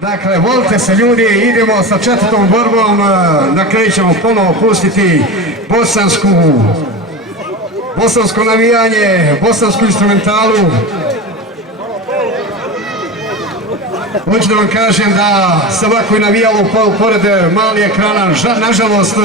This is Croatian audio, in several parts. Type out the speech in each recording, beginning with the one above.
Dakle, volite se ljudi, idemo sa četvrtom borbom, na kraju ćemo ponovo pustiti bosansko navijanje, bosansku instrumentalu. Hoću da vam kažem da se ovako i navijalo pored mali ekrana. Nažalost,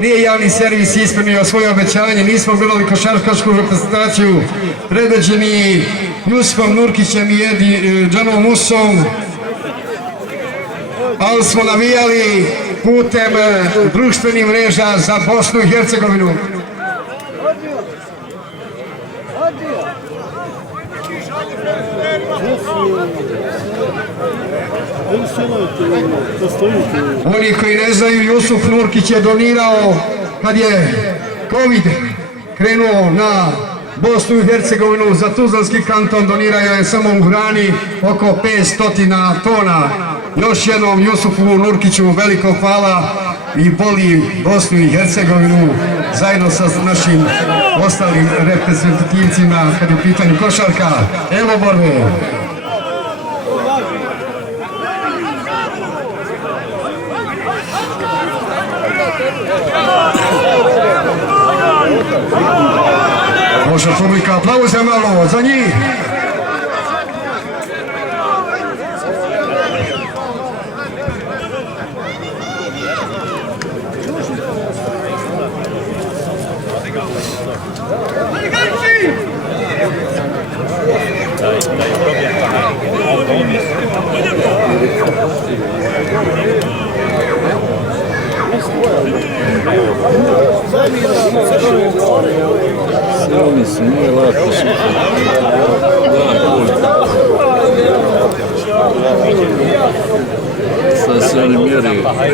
nije javni servis ispunio svoje obećanje, nismo gledali košarkašku reprezentaciju predvođeni Jusufom Nurkićem i Džanom Musom, ali smo navijali putem društvenih mreža za Bosnu i Hercegovinu. Oni koji ne znaju, Jusuf Nurkić je donirao kad je COVID krenuo na Bosnu i Hercegovinu za Tuzlanski kanton, donirao je samo u hrani oko 500 tona. Još jednom Jusufu Nurkiću veliko hvala i boli Bosnu i Hercegovinu zajedno sa našim ostalim reprezentativcima kad je u pitanju košarka. Evo borbe! Može publika, aplauze malo za njih!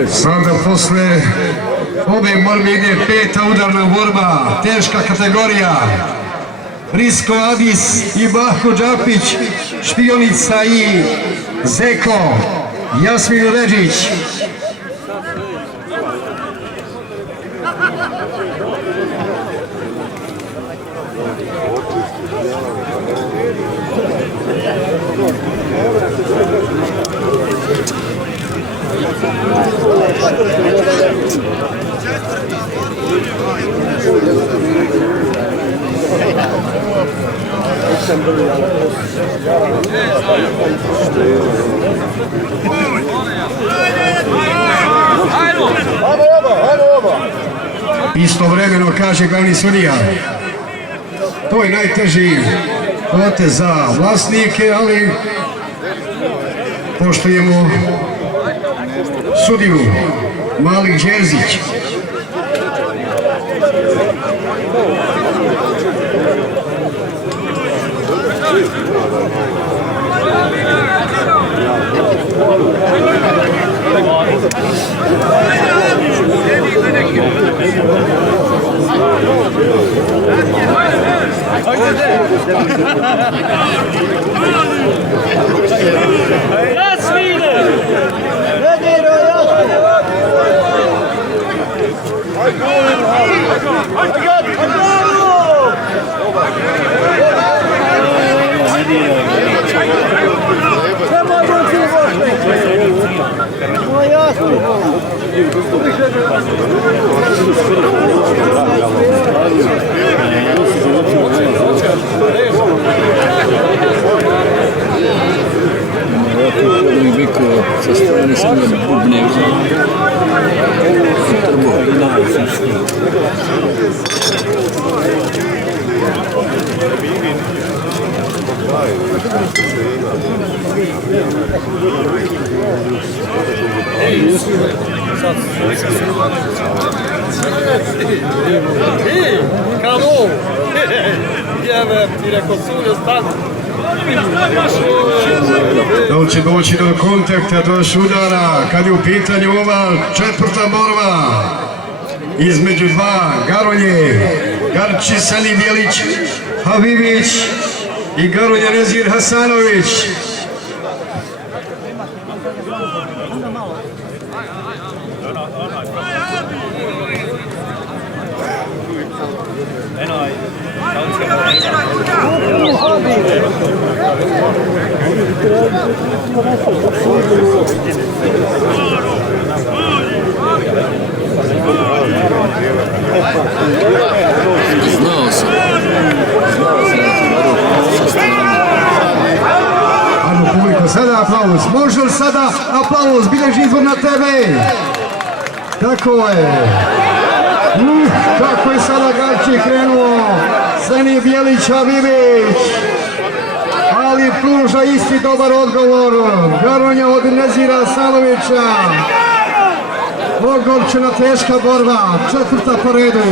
Sada posle ove borbe ide peta udarna borba, teška kategorija. Risko Adis i Bahko Đapić, Špionica i Zeko, Jasmin Ređić. Istovremeno kaže glavni sudija, to je najteži potez za vlasnike, ali poštujemo sudiju Malik Đerzić. Da li će doći do kontakta, do udara, kad je u pitanju ova četvrta borba između dva Garolje, Garčić Ali Bjelić Habibić i Garolje Rezir Hasanović. Znao sam. Ajmo publiko, sada aplauz. Može li sada aplauz? Bilježi izvor na TV. Tako je. Kako je sada Garči krenuo. Seni Bjelića Vivić. Ali pruža isti dobar odgovor. Garonja od Nezira Sanovića. Ogorčena teška borba. Četvrta po redu.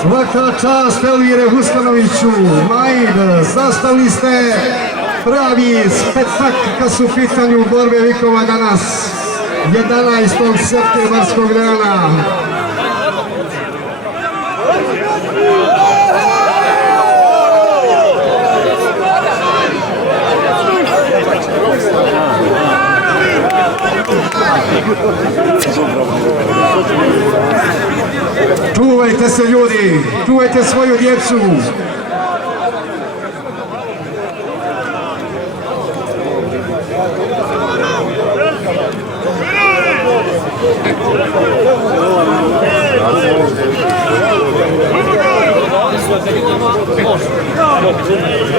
Svaka čast Elvire Huskanoviću. Majd, sastavili ste pravi spektakl kad su u pitanju borbe vikova danas. 11. septembarskog dana. Čuvajte se ljudi, čuvajte svoju djecu.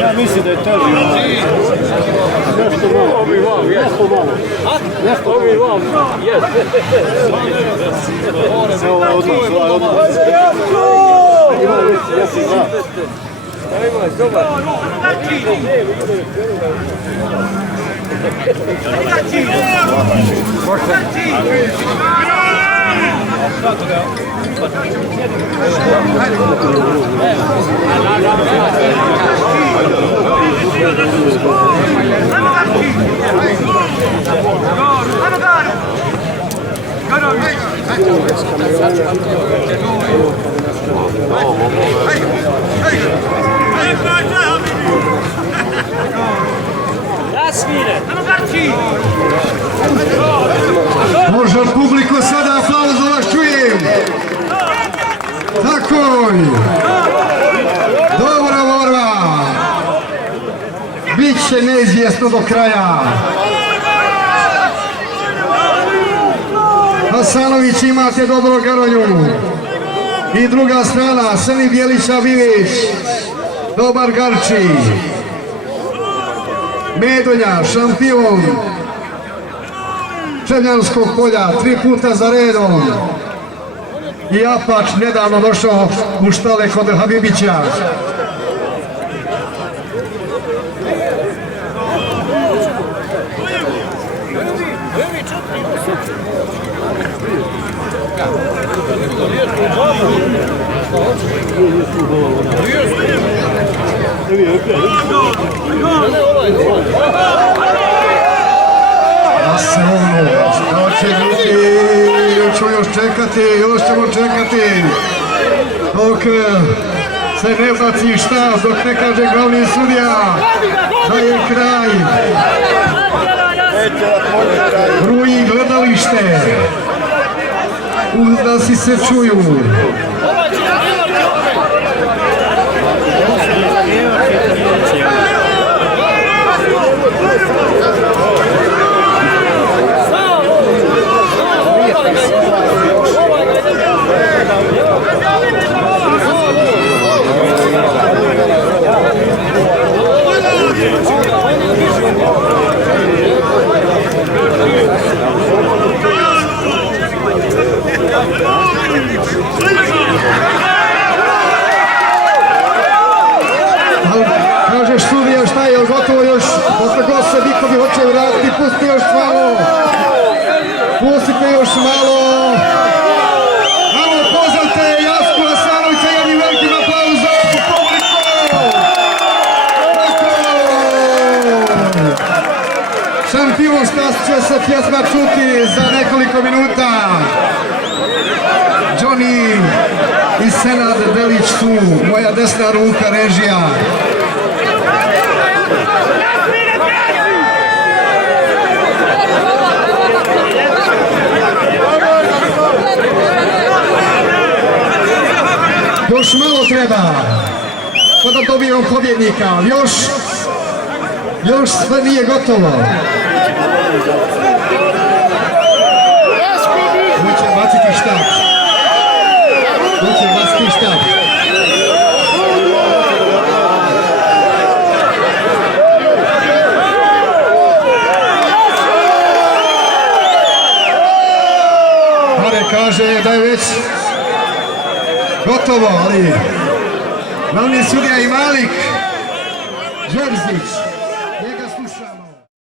Ja mislim da je teži. Nešto malo. Ovi vam, nešto malo. Ovi vam, jes. Evo ovaj odnos, ovaj odnos. Ima već, jesi dva. Ima, dobar. Može publiko sada aplauz da vas čujem. Takoj. Dobra borba. Biće neizvjesno do kraja. Hasanović, imate dobro Garonju. I druga strana, Seni Bjelića Vivić. Dobar Garči. Medonja, šampion Čevljanskog polja, 3 puta za redom. I Apač nedavno došao u štale kod Habibića. Što će biti? Ću još čekati, još ćemo čekati. Dok se ne baci štab, dok ne kaže glavni sudija da je kraj. Bruji gledalište. Uzdasi se čuju. Kaže studija, šta je, gotovo još, posle god se Vikovi hoće vratiti, pusti još malo. Pustite još malo. Malo poznate Jasku Hasanovića jednim velikim aplauzom. Publiko! Šampionska će se pjesma čuti za nekoliko minuta. Johnny i Senad Delić tu, moja desna ruka režija. Još malo treba. kada dobijemo pobjednika, ali još sve nije gotovo. Hoće baciti štap. Hoće baciti štap. Kaže da je već gotovo, ali glavni sudija i Malik Đerzić.